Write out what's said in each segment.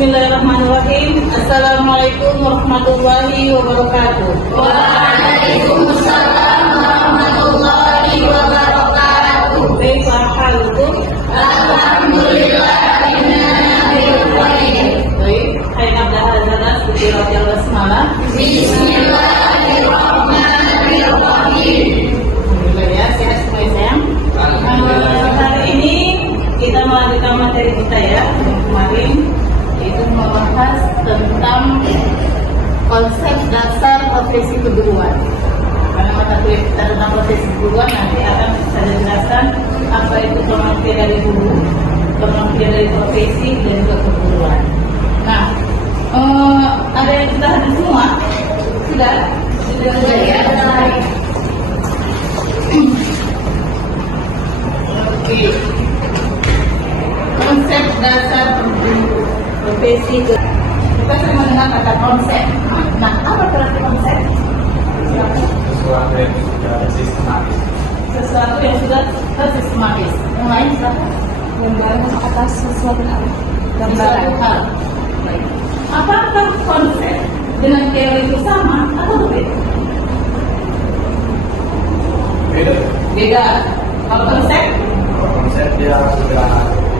Bismillahirrahmanirrahim. Assalamualaikum warahmatullahi wabarakatuh. Waalaikumsalam warahmatullahi wabarakatuh. Kaifa halukum? Alhamdulillah Baik, saya Abdah Hazana Suci Rajal Basmalah. Bismillahirrahmanirrahim. Alhamdulillah ya, sehat semua sayang. Hari ini kita melanjutkan materi kita ya, yang kemarin itu membahas tentang konsep dasar profesi keguruan. Karena mata kuliah kita tentang profesi keguruan nanti akan saya jelaskan apa itu pengertian dari guru, pengertian dari profesi dan juga keguruan. Nah, ada yang sudah hadir semua? Sudah ya. Oke. Konsep dasar profesi kita sering mendengar kata konsep. Nah, apa berarti konsep? Sesuatu yang sudah sistematis. Sesuatu yang sudah tersistematis. Yang lain siapa? Gambaran atas sesuatu hal. Gambaran hal. Baik. Apakah konsep dengan teori itu sama atau berbeda? Beda. Beda. Kalau konsep Konsep dia sudah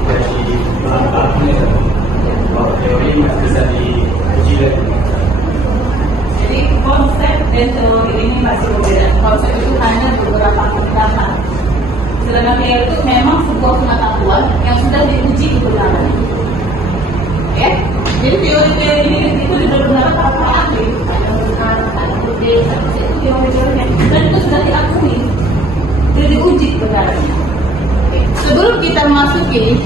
jadi bahan bakunya. Kalau teori masih bisa diuji lagi. jadi konsep dan teori ini masih berbeda. Konsep itu hanya beberapa pendekatan. Sedangkan teori itu memang sebuah pengetahuan yang sudah diuji kebenarannya. Ya, jadi teori-teori ini itu benar-benar para ahli, ada benar, ada berbeda, itu teori-teorinya, dan itu sudah diakui, sudah diuji kebenarannya. Oke. Sebelum kita memasuki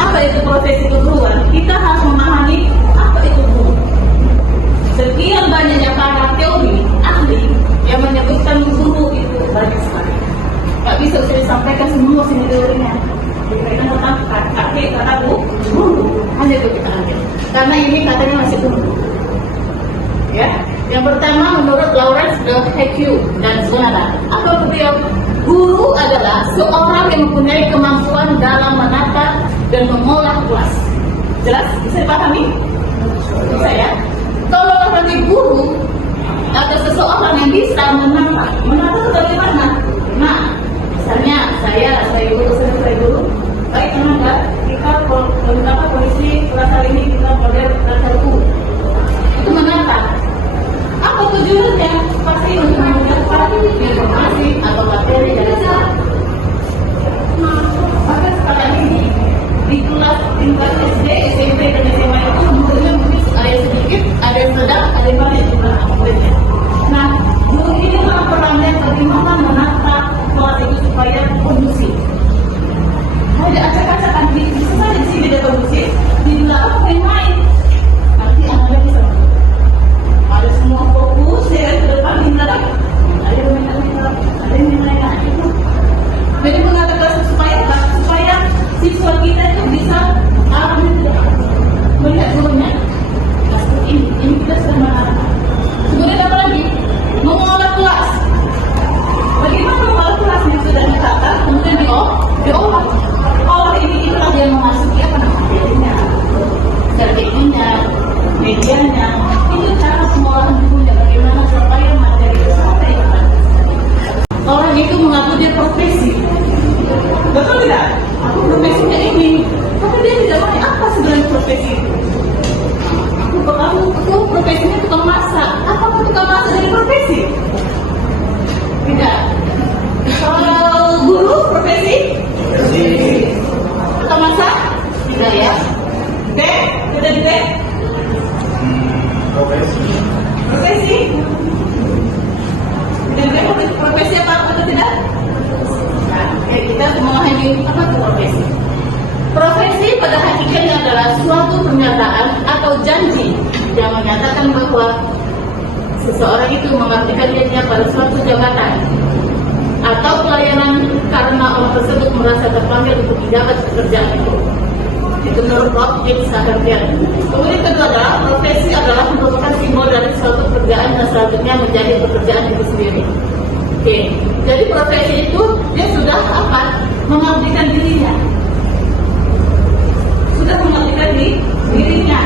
apa itu profesi keguruan, kita harus memahami apa itu guru. Sekian banyaknya para teori ahli yang menyebutkan guru itu banyak sekali. Gak bisa saya sampaikan semua sini teorinya. Diberikan tentang kata guru hanya itu kita ambil. Karena ini katanya masih guru. Ya, yang pertama menurut Lawrence de Hecue dan Zwana, apa beliau? Guru adalah seorang yang mempunyai kemampuan dalam menata dan mengolah kelas. Jelas? Bisa dipahami? Bisa ya? Kalau berarti guru atau seseorang yang bisa menata itu bagaimana? Nah, misalnya saya guru. Baik teman-teman, kita menggunakan kondisi kelas hari ini kita model kelas guru. Itu menata. Apa tujuannya? Pasti untuk mendapat informasi atau materi dari saya. Maka sekarang ini di kelas tingkat SD, SMP dan SMA itu muridnya mungkin ada yang sedikit, ada yang sedang, ada yang banyak jumlah muridnya. Nah, guru ini adalah perannya bagaimana menata kelas itu supaya kondusif. Ada acak-acakan bisa saja di sini ada kondusif, di belakang main-main. Nanti anda bisa ada semua fokus ya ke depan di belakang. Ada yang main-main, ada yang main-main itu. Jadi mengatakan supaya siswa kita itu bisa melihat gurunya. Nah, ini kita sudah mengarahkan. Kemudian apa lagi? Mengolah kelas. Bagaimana mengolah kelas yang sudah ditata, kemudian diolah. Olah ini itulah yang memasuki apa namanya? Materinya, medianya. Itu cara pengolahan bukunya. Bagaimana supaya materi itu sampai ke mana? Orang itu mengaku dia profesi. Betul tidak? Aku profesinya ini. Tapi dia tidak tahu apa sebenarnya profesi itu. Aku profesinya tukang masak. Apa tukang masak dari profesi? Tidak. Kalau guru profesi? Tukang masak? Tidak ya. Oke? Sudah juga? Profesi. Profesi? Sudah juga profesi apa atau tidak? Nah, kita memahami apa itu profesi. Profesi pada hakikatnya adalah suatu pernyataan atau janji yang menyatakan bahwa seseorang itu mengabdikan dirinya pada suatu jabatan atau pelayanan karena orang tersebut merasa terpanggil untuk menjabat pekerjaan itu. Itu menurut Rothschild Sahardian. Kemudian kedua adalah profesi adalah merupakan simbol dari suatu pekerjaan yang selanjutnya menjadi pekerjaan itu sendiri. Oke, jadi profesi itu dia sudah apa? Mengabdikan dirinya. Sudah mengabdikan dirinya.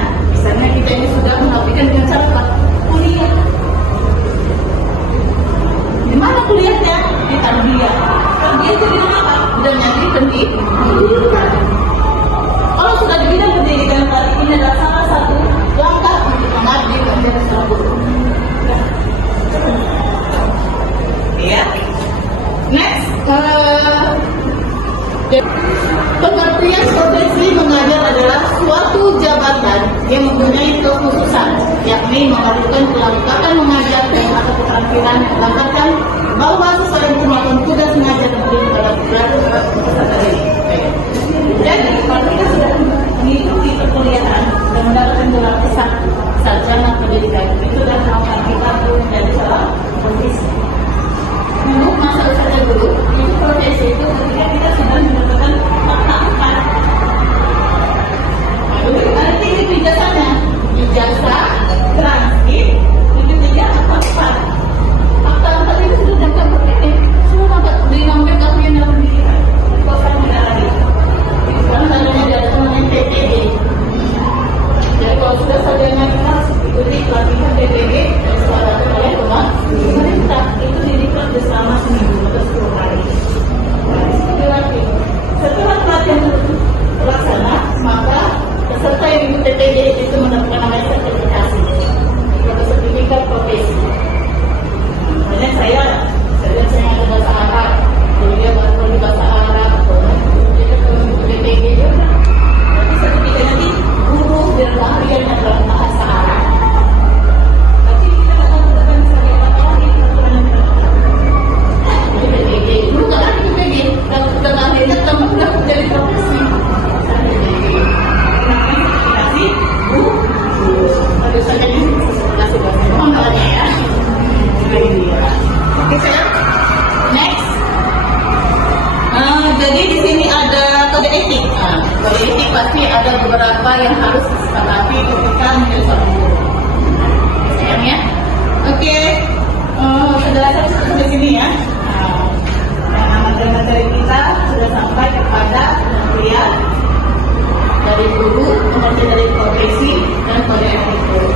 kami memadukan pelengkapan mengajar dan atau keterampilan yang mengatakan bahwa seseorang itu melakukan tugas mengajar dan beri pada peserta didik. Jadi, kalau kita sudah mengikuti perkuliahan dan mendapatkan gelar sarjana pendidikan, itu sudah melakukan kita menjadi seorang profesi. Namun masa usaha dulu, itu profesi itu ketika kita sudah mendapatkan fakta empat. Lalu nanti itu ijazahnya, ijazah, transkrip, itu tiga atau empat. Fakta empat itu sudah dapat berarti semua dapat diambil keahlian dalam pendidikan. Kau sekarang tidak lagi. Sekarang tadinya ada namanya PTG. Jadi kalau sudah sarjana kita harus ikuti pelatihan PTG dan diadakan oleh pemerintah. Itu didiklat bersama seminggu atau 10 hari. Setelah pelatihan terlaksana, maka peserta yang ikut PTG itu mendapatkan namanya sertifikasi atau sertifikat profesi. Makanya saya ada bahasa Arab, jadi dia baru bahasa Arab, kita kalau ikut PTG dia udah. Nanti sertifikat nanti guru dan keahlian adalah bahasa Arab. Tapi kita akan mendapatkan sebagai apa lagi? Jadi PTG, dulu kan ada PTG, kalau sudah keahliannya sudah menjadi profesi. Oke, next. Jadi di sini ada kode etik. Kode etik pasti ada beberapa yang harus disepakati ketika menjadi seorang guru. Sayang ya. Oke, saudara saya sudah di sini ya. Materi kita sudah sampai kepada pengertian dari guru, kemudian dari profesi dan kode etik guru.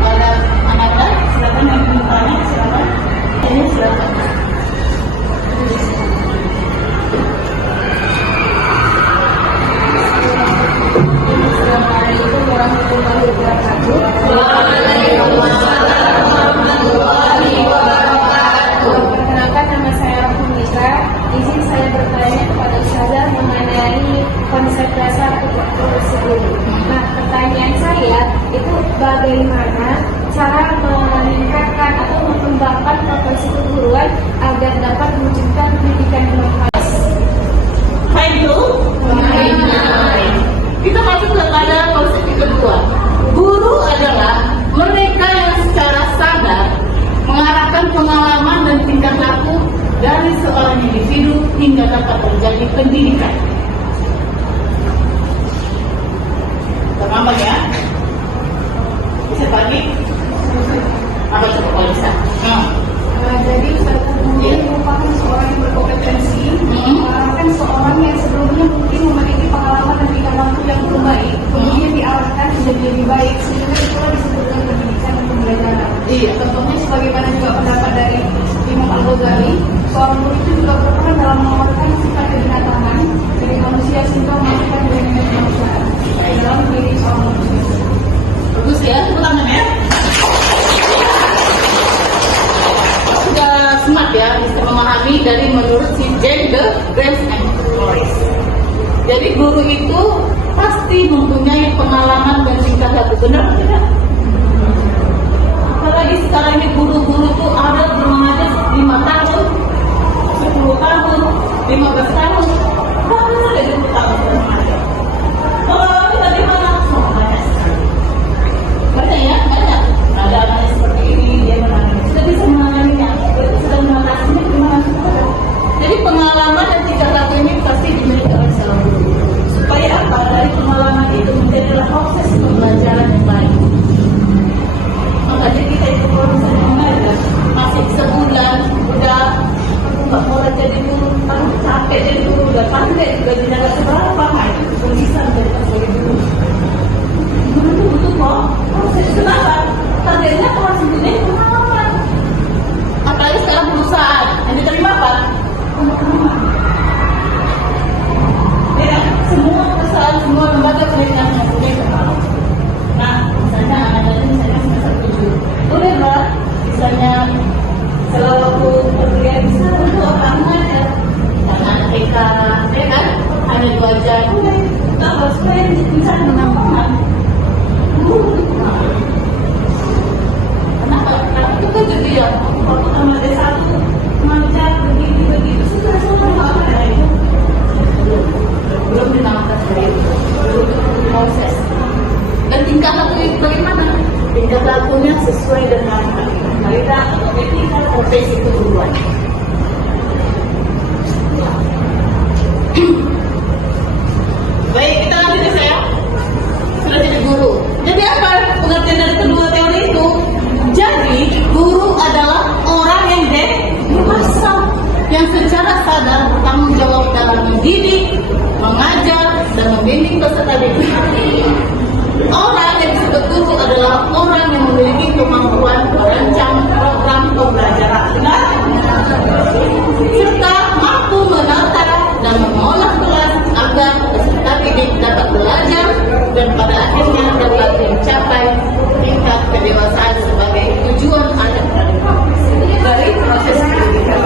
Pada Ananda, silakan yang ingin bertanya, silakan. Ini silakan. Assalamualaikum warahmatullahi wabarakatuh. Waalaikumsalam warahmatullahi wabarakatuh. Perkenalkan, nama saya Rahmika. Izin saya bertanya kepada Ustazah mengenai konsep dasar profesi guru. Nah, pertanyaan saya itu bagaimana cara meningkatkan atau mengembangkan profesi keguruan agar dapat mewujudkan pendidikan yang berkualitas. Hai dulu. Kita masuk kepada konsep kedua. Guru adalah mereka yang secara sadar mengarahkan pengalaman dan tingkah laku dari seorang individu hingga dapat terjadi pendidikan. Terlambat ya? Bisa bagi? Apa coba kalau bisa? Jadi Ustazah merupakan seorang yang berkompetensi, mengarahkan seorang yang sebelumnya mungkin memiliki pengalaman dan tingkah laku yang belum baik, kemudian diarahkan menjadi lebih baik, sehingga itulah disebutkan pendidikan dan pembelajaran. Iya. Contohnya sebagaimana juga pendapat dari Imam Al-Ghazali, seorang guru itu juga berperan dalam mengeluarkan sifat kebinatangan dari manusia sehingga memasukkan nilai-nilai kemanusiaan dalam menjadi seorang manusia. Bagus ya, tepuk tangan ya. Sudah smart ya, bisa memahami dari menurut si Jane the Grace and Morris. Jadi guru itu pasti mempunyai pengalaman dan tingkah laku, benar tidak? Apalagi sekarang ini guru-guru itu ada belum mengajar 5 tahun, 10 tahun, 15 tahun, bahkan ada 20 tahun mengajar. Kalau bagaimana? Banyak sekali. Banyak ya, banyak. Ada anak seperti ini, dia menangani. Sudah bisa menanganinya, sudah mengatasinya, gimana? Jadi pengalaman dan tingkah laku ini pasti dimiliki oleh seorang guru. Supaya apa? Dari pengalaman itu menjadilah proses pembelajaran yang baik. Makanya kita itu kalau misalnya mengajar masih sebulan udah aku nggak mau jadi guru, kan capek jadi guru, udah pandai juga jadi agak seberapa, itu bisa menjadi sebagai guru. Guru itu butuh kok proses. Kenapa? Targetnya kalau sebetulnya pengalaman. Apalagi sekarang perusahaan yang diterima apa? Ya, semua perusahaan, semua lembaga pendidikan yang punya pengalaman. Nah, misalnya anak-anak misalnya semester 7, boleh lah, misalnya selalu aku berkuliah bisa untuk orang mengajar, karena TK, ya kan, hanya 2 jam, boleh. Nah, supaya bisa menambahkan guru itu pengalaman. perilakunya sesuai dengan mereka atau etika profesi keguruan. Baik, kita lanjut ya saya. Sudah jadi guru. Jadi apa pengertian dari kedua teori itu? Jadi guru adalah orang yang dewasa, yang secara sadar bertanggung jawab dalam mendidik, mengajar, dan membimbing peserta didik. Orang yang disebut guru adalah orang yang memiliki kemampuan merancang program pembelajaran serta mampu menata dan mengolah kelas agar peserta didik dapat belajar dan pada akhirnya dapat mencapai tingkat kedewasaan sebagai tujuan akhir dari proses pendidikan.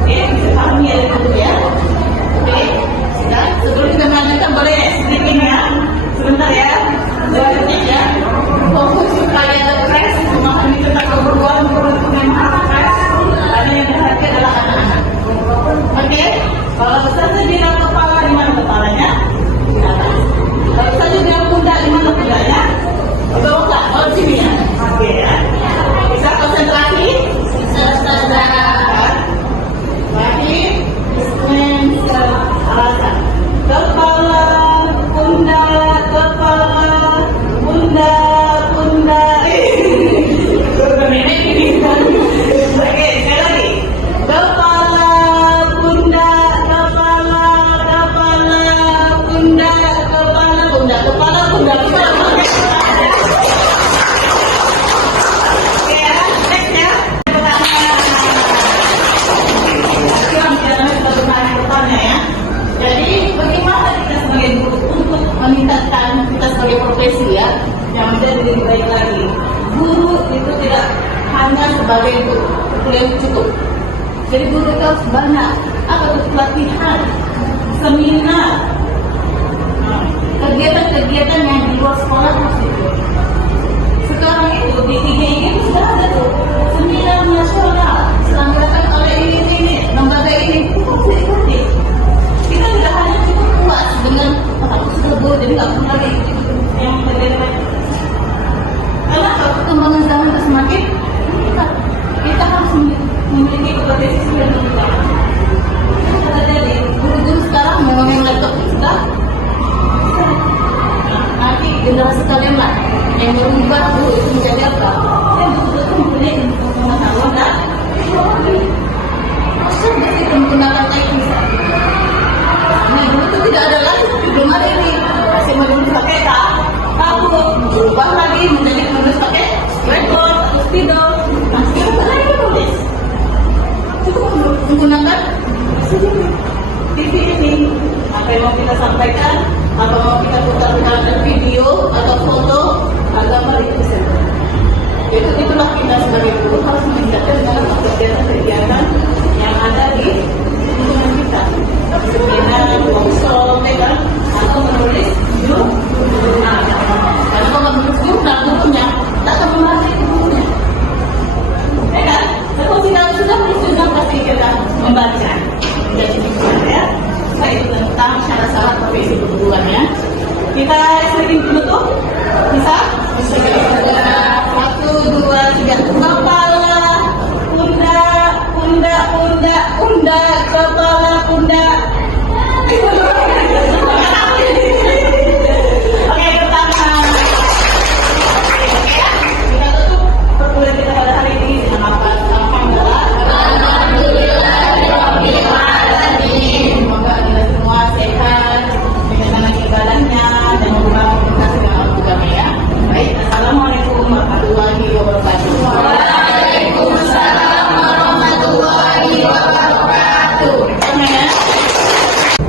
Oke, bisa pahami ya itu ya. Oke, dan sebelum kita melanjutkan boleh sedikit ya. Sebentar ya, selanjutnya ya. Fokus supaya stres memahami tentang keguruan yang stres. Ada yang berarti adalah anak-anak. Oke, kalau misalnya dia kepala, di mana kepalanya? Di atas. Kalau misalnya dia pundak, di mana pundaknya? Di bawah. Oh, di sini ya. Oke ya. Bisa konsentrasi? Lagi, alasan. Kepala, pundak, kepala, pundak, pundak. Oke, sekali lagi. Kepala, pundak, kepala, kepala, pundak, kepala, pundak, kepala, pundak, kepala. Oke ya, next ya. Jadi bagaimana kita sebagai guru untuk meningkatkan kita sebagai profesi ya yang menjadi lebih baik lagi. Guru itu tidak hanya sebagai kuliah cukup. Jadi guru itu harus banyak apa itu pelatihan, seminar, kegiatan-kegiatan yang di luar sekolah harus ikut. Sekarang itu di IGI itu sudah ada tuh seminar nasional diselenggarakan oleh ini lembaga ini itu harus diikuti. Kita tidak hanya cukup puas dengan aku sudah guru jadi nggak perlu lagi yang berbeda. Karena kalau perkembangan zaman itu semakin kita harus memiliki kompetensi dan pengetahuan. Kata jadi guru-guru sekarang memang laptop sudah nanti generasi kalian lah yang merubah guru itu menjadi apa? Yang betul-betul mempunyai pengetahuan dan sudah kita menggunakan IT. Nah dulu itu tidak ada lagi, belum ada ini. Masih menulis pakai tahu, berubah lagi menjadi menulis pakai whiteboard atau spidol. Nah sekarang tidak lagi menulis. Cukup menggunakan TV ini. Apa yang mau kita sampaikan, apa mau kita putar-putar video atau foto, agama itu saja. Itulah kita sebagai guru harus meningkatkan dalam kegiatan yang ada di lingkungan kita. Seminar, workshop, atau menulis jurnal. Karena kalau menulis jurnal gurunya, tak akan melatih gurunya. Ya kan? Kalau kita sudah menulis jurnal pasti kita membaca. Menjadi jurnal ya. Itu tentang syarat-syarat profesi keguruan ya. Kita sering penutup, bisa?